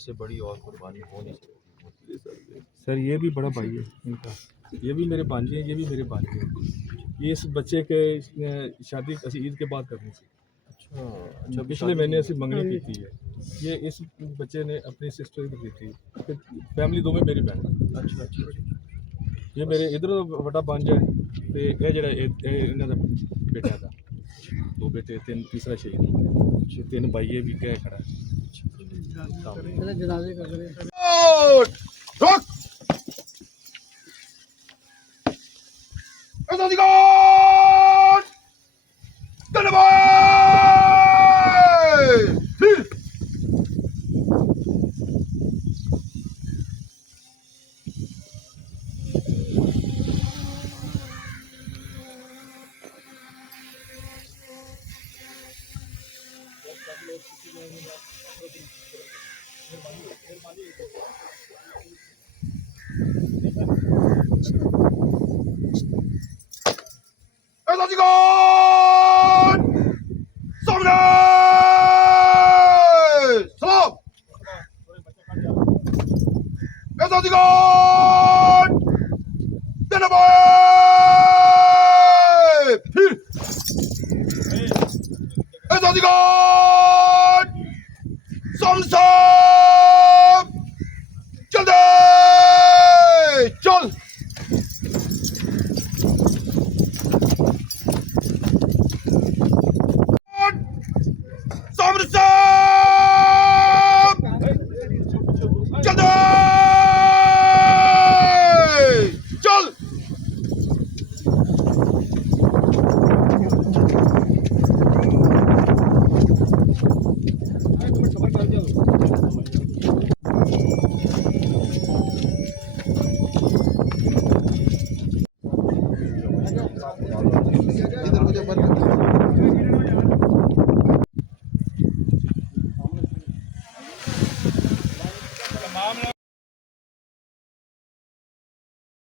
اس سے بڑی اور قربانی ہو نہیں سکتی سر یہ بھی بڑا بھائی ہے ان کا، یہ بھی میرے بھانجے ہیں، یہ بھی میرے بھانجے ہیں. یہ اس بچے کے شادی عید کے بعد کرنی تھی. اچھا پچھلے مہینے ایسی منگنی کی تھی. یہ اس بچے نے اپنی سسٹر کو دی تھی. فیملی دو میں میری بہن. اچھا یہ میرے ادھر بڑا بانجا ہے تے یہ جڑا انہاں دا بیٹا تھا. دو بیٹے تیسرا شہید. 3 بھائی یہ بھی کہہ کھڑا ہے. جنازے کا کرے